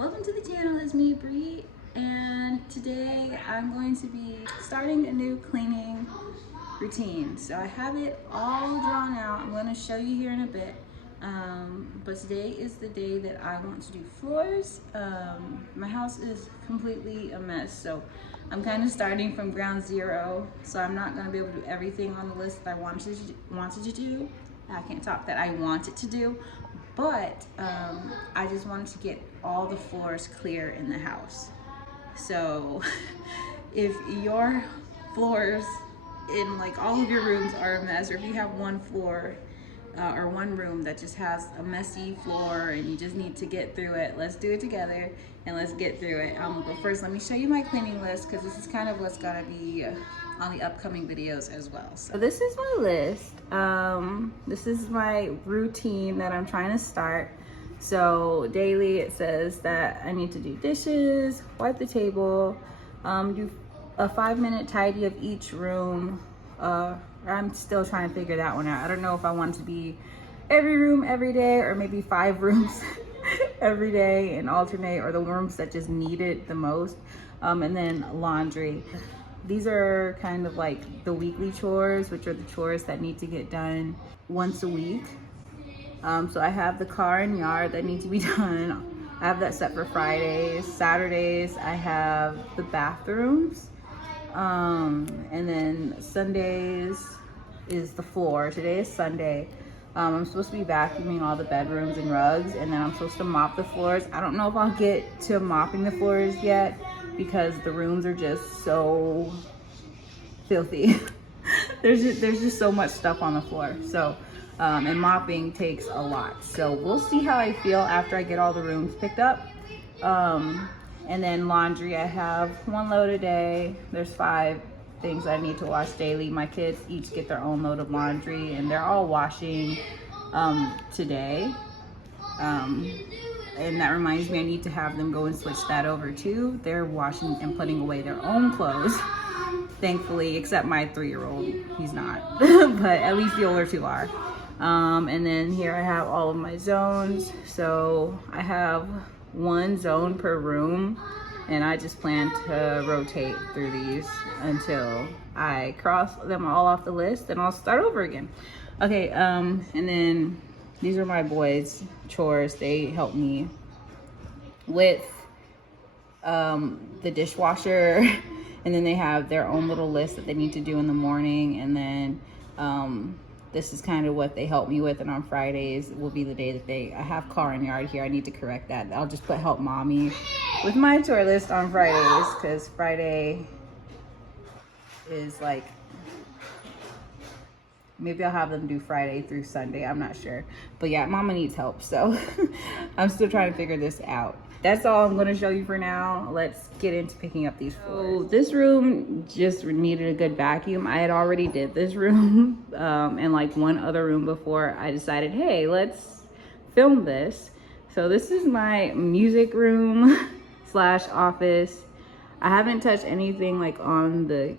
Welcome to the channel. It's me, Bree, and today I'm going to be starting a new cleaning routine. So I have it all drawn out. I'm going to show you here in a bit. But today is the day that I want to do floors. My house is completely a mess, so I'm kind of starting from ground zero. So I'm not going to be able to do everything on the list that I wanted to do. I can't talk that I wanted to do, but I just wanted to get all the floors clear in the house. So if your floors in like all of your rooms are a mess, or if you have one floor or one room that just has a messy floor and you just need to get through it, let's do it together and let's get through it. But first, let me show you my cleaning list, because this is kind of what's gonna be on the upcoming videos as well. So this is my list. This is my routine that I'm trying to start. So daily it says that I need to do dishes, wipe the table, do a 5-minute tidy of each room. I'm still trying to figure that one out. I don't know if I want it to be every room every day, or maybe 5 rooms every day and alternate, or the rooms that just need it the most. And then laundry. These are kind of like the weekly chores, which are the chores that need to get done once a week. So I have the car and yard that need to be done. I have that set for Fridays. Saturdays, I have the bathrooms. And then Sundays is the floor. Today is Sunday. I'm supposed to be vacuuming all the bedrooms and rugs, and then I'm supposed to mop the floors. I don't know if I'll get to mopping the floors yet, because the rooms are just so filthy. there's just so much stuff on the floor. So and mopping takes a lot. So we'll see how I feel after I get all the rooms picked up. And then laundry, I have 1 load a day. There's 5 things I need to wash daily. My kids each get their own load of laundry, and they're all washing today. And that reminds me, I need to have them go and switch that over too. They're washing and putting away their own clothes, thankfully, except my 3-year-old, he's not, but at least the older 2 are. And then here I have all of my zones. So I have 1 zone per room, and I just plan to rotate through these until I cross them all off the list, and I'll start over again. Okay, and then these are my boys' chores. They help me with the dishwasher, and then they have their own little list that they need to do in the morning, and then this is kind of what they help me with. And on Fridays will be the day that I have car and yard here. I need to correct that. I'll just put help mommy with my chore list on Fridays, because Friday is like, maybe I'll have them do Friday through Sunday, I'm not sure. But yeah, mama needs help, so I'm still trying to figure this out. That's all I'm gonna show you for now. Let's get into picking up these floors. So this room just needed a good vacuum. I had already did this room and like one other room before I decided, hey, let's film this. So this is my music room / office. I haven't touched anything like on the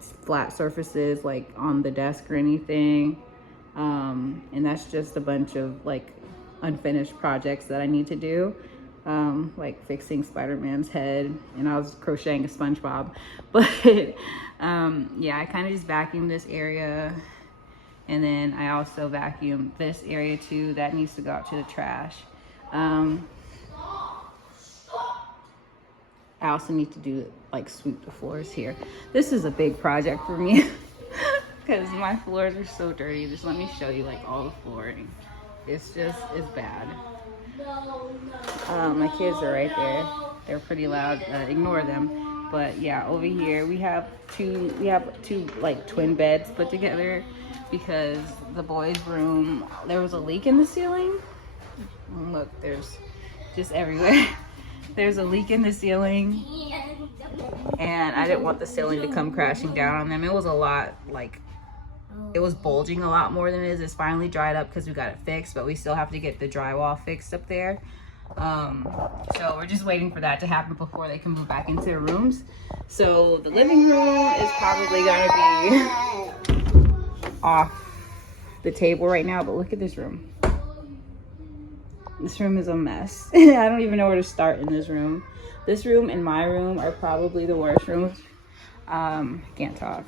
flat surfaces, like on the desk or anything. And that's just a bunch of like unfinished projects that I need to do. Like fixing Spider-Man's head, and I was crocheting a SpongeBob. But yeah, I kind of just vacuumed this area, and then I also vacuumed this area too. That needs to go out to the trash. I also need to do like sweep the floors here. This is a big project for me because my floors are so dirty. Just let me show you like all the flooring. It's bad. My kids are right there. They're pretty loud. Ignore them. But yeah, over here we have two like twin beds put together, because the boys' room, there was a leak in the ceiling. Look, there's just everywhere. There's a leak in the ceiling, and I didn't want the ceiling to come crashing down on them. It was a lot, like, it was bulging a lot more than it is. It's finally dried up because we got it fixed, but we still have to get the drywall fixed up there. So we're just waiting for that to happen before they can move back into their rooms. So the living room is probably gonna be off the table right now, but look at this room. This room is a mess. I don't even know where to start in this room. This room and my room are probably the worst rooms. Can't talk.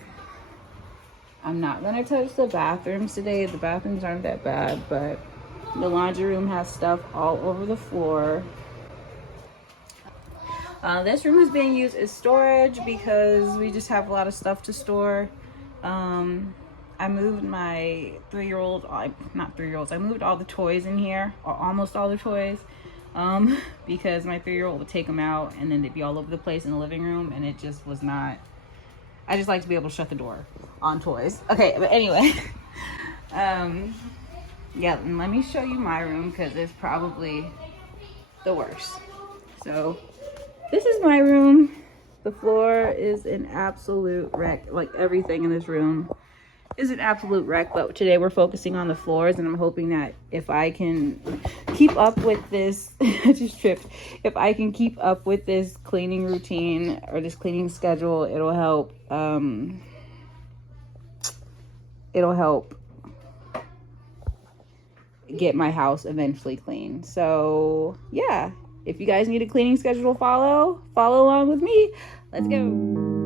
I'm not gonna touch the bathrooms today. The bathrooms aren't that bad, but the laundry room has stuff all over the floor. This room is being used as storage because we just have a lot of stuff to store. I moved my 3-year-old, not 3-year-olds, I moved all the toys in here, or almost all the toys, because my 3-year-old would take them out and then they'd be all over the place in the living room, and it just was not, I just like to be able to shut the door on toys. Okay, but anyway, yeah, and let me show you my room because it's probably the worst. So this is my room. The floor is an absolute wreck. Like, everything in this room is an absolute wreck, but today we're focusing on the floors, and I'm hoping that if I can keep up with this, I just tripped. If I can keep up with this cleaning routine or this cleaning schedule, it'll help. It'll help get my house eventually clean. So yeah, if you guys need a cleaning schedule to follow along with me. Let's go.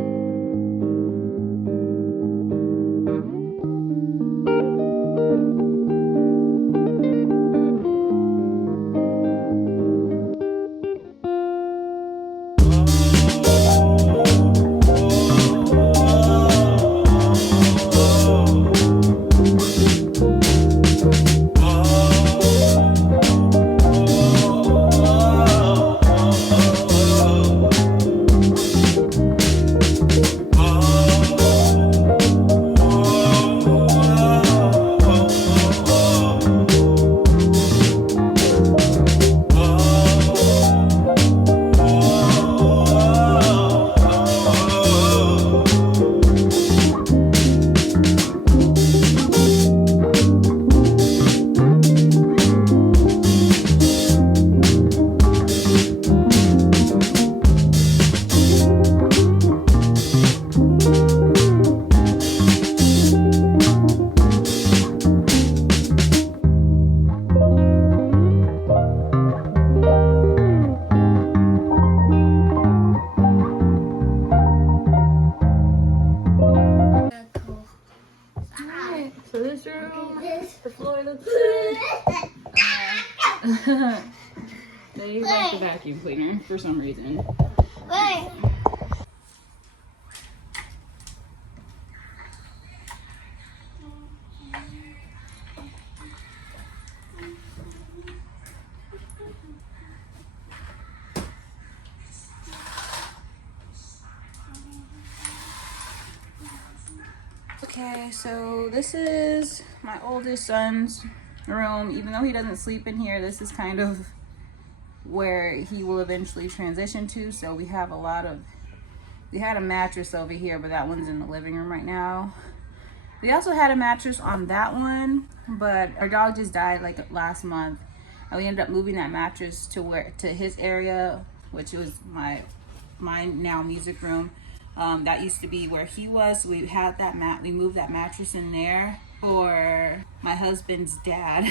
So this room, the floor looks good. They like the vacuum cleaner for some reason. Okay, so this is my oldest son's room. Even though he doesn't sleep in here, this is kind of where he will eventually transition to. So we have we had a mattress over here, but that one's in the living room right now. We also had a mattress on that one, but our dog just died like last month, and we ended up moving that mattress to his area, which was my now music room. That used to be where he was. So we had we moved that mattress in there for my husband's dad.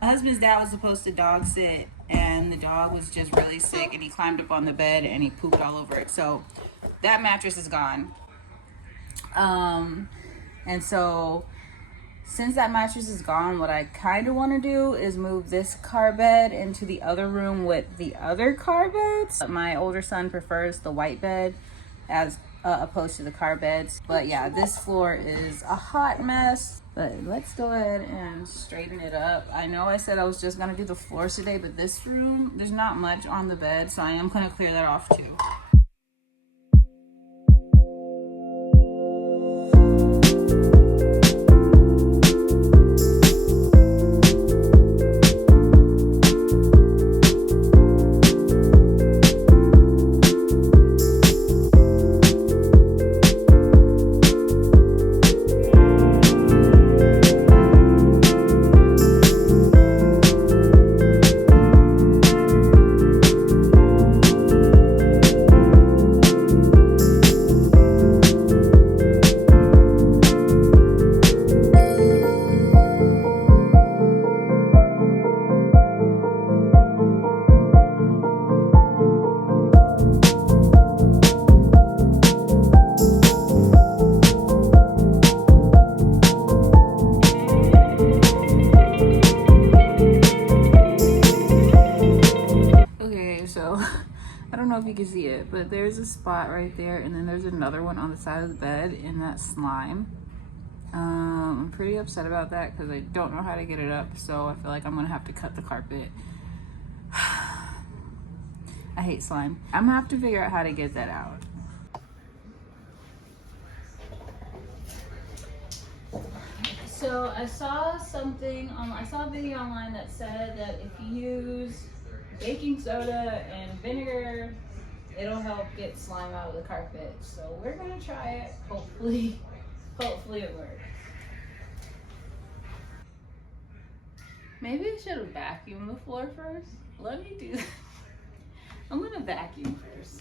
My husband's dad was supposed to dog sit, and the dog was just really sick, and he climbed up on the bed and he pooped all over it. So that mattress is gone. And so since that mattress is gone, what I kind of want to do is move this car bed into the other room with the other car beds. My older son prefers the white bed as opposed to the car beds. But yeah, this floor is a hot mess, but let's go ahead and straighten it up. I know I said I was just gonna do the floors today, but this room, there's not much on the bed, so I am gonna clear that off too. know if you can see it, but there's a spot right there, and then there's another one on the side of the bed in that slime. I'm pretty upset about that because I don't know how to get it up, so I feel like I'm gonna have to cut the carpet. I hate slime. I'm gonna have to figure out how to get that out. So I saw something I saw a video online that said that if you use baking soda and vinegar, it'll help get slime out of the carpet. So we're gonna try it. Hopefully it works. Maybe I should have vacuumed the floor first. Let me do that. I'm gonna vacuum first.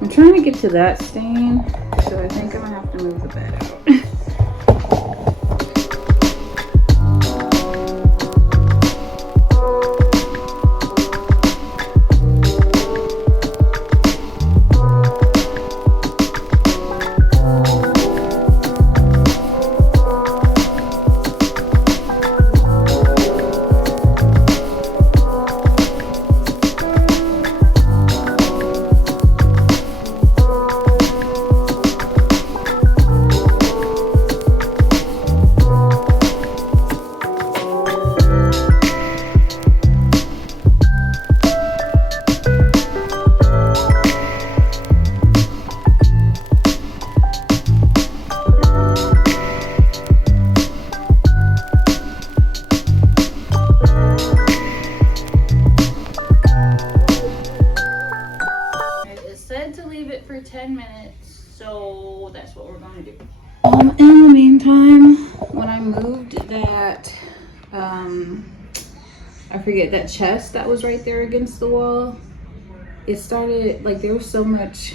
I'm trying to get to that stain, so I think I'm gonna have to move the bed out. For 10 minutes, so that's what we're going to do. In the meantime, when I moved that I forget, that chest that was right there against the wall, it started, like, there was so much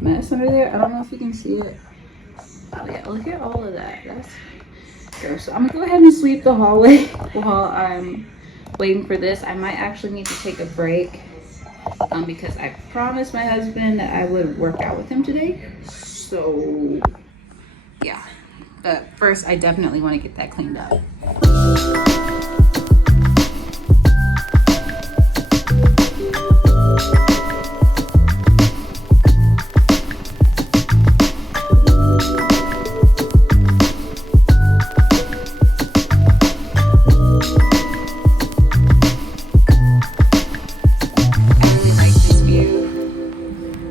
mess under there. I don't know if you can see it. Oh yeah, look at all of that. That's gross. So I'm gonna go ahead and sweep the hallway while I'm waiting for this. I might actually need to take a break because I promised my husband that I would work out with him today. So yeah, but first I definitely want to get that cleaned up.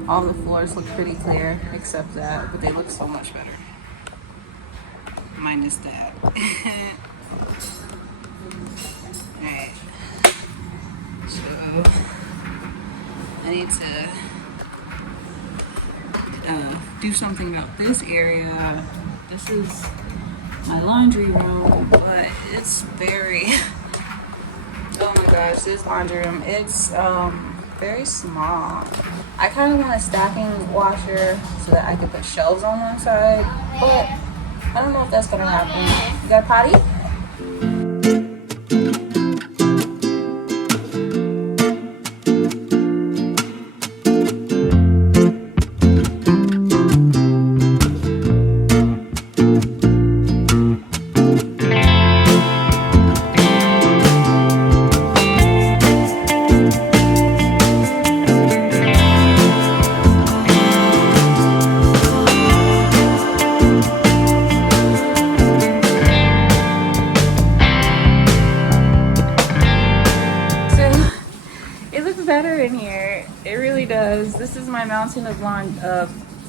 All the floors look pretty clear, except that, but they look so much better. Minus that. Alright. So, I need to do something about this area. This is my laundry room, but it's very... Oh my gosh, this laundry room, it's very small. I kind of want a stacking washer so that I could put shelves on one side, but I don't know if that's gonna happen. You got a potty? Better in here, it really does. This is my mountain of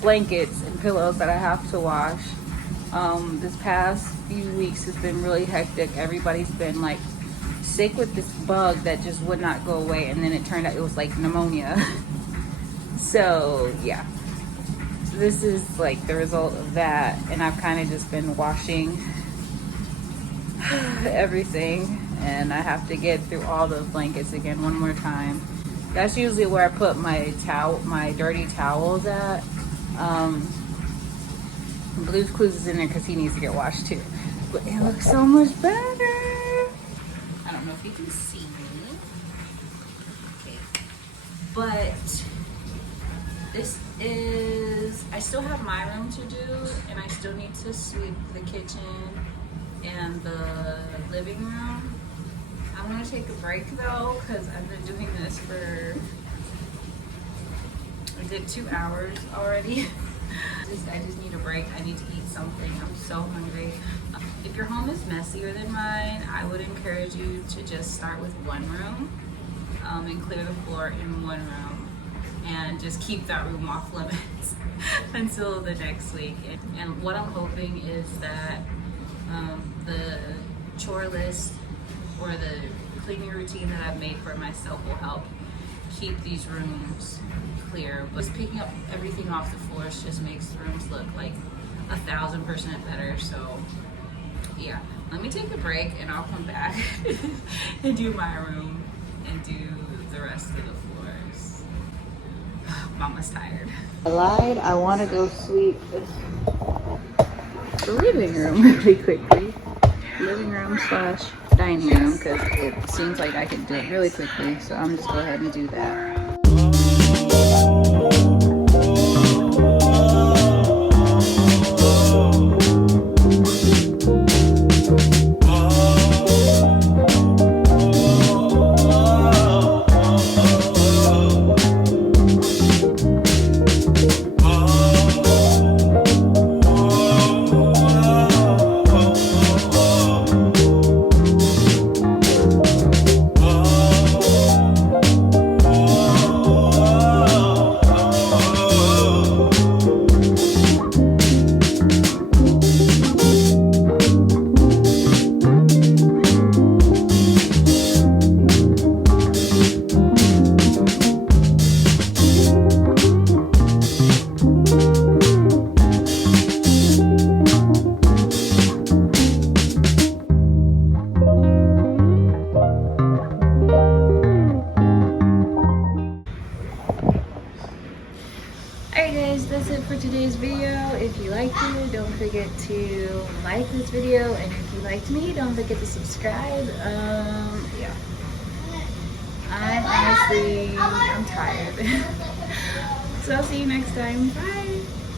blankets and pillows that I have to wash. This past few weeks has been really hectic. Everybody's been like sick with this bug that just would not go away, and then it turned out it was like pneumonia. So yeah, this is like the result of that, and I've kind of just been washing everything, and I have to get through all those blankets again one more time. That's usually where I put my dirty towels at. Blue's Clues is in there because he needs to get washed too. But it looks so much better. I don't know if you can see me. Okay. But this is, I still have my room to do, and I still need to sweep the kitchen and the living room. I'm gonna take a break though, because I've been doing this for, I did 2 hours already. I just need a break. I need to eat something. I'm so hungry. If your home is messier than mine, I would encourage you to just start with one room and clear the floor in one room, and just keep that room off limits until the next week. And what I'm hoping is that the chore list or the cleaning routine that I've made for myself will help keep these rooms clear. But just picking up everything off the floors just makes the rooms look like 1,000% better. So yeah, let me take a break and I'll come back and do my room and do the rest of the floors. Mama's tired. I lied. I want to go sweep the living room really quickly. Living room / dining room, because it seems like I can do it really quickly. So I'm just go ahead and do that. That's it for today's video. If you liked it, don't forget to like this video, and if you liked me, don't forget to subscribe. Yeah, I'm tired. So I'll see you next time. Bye.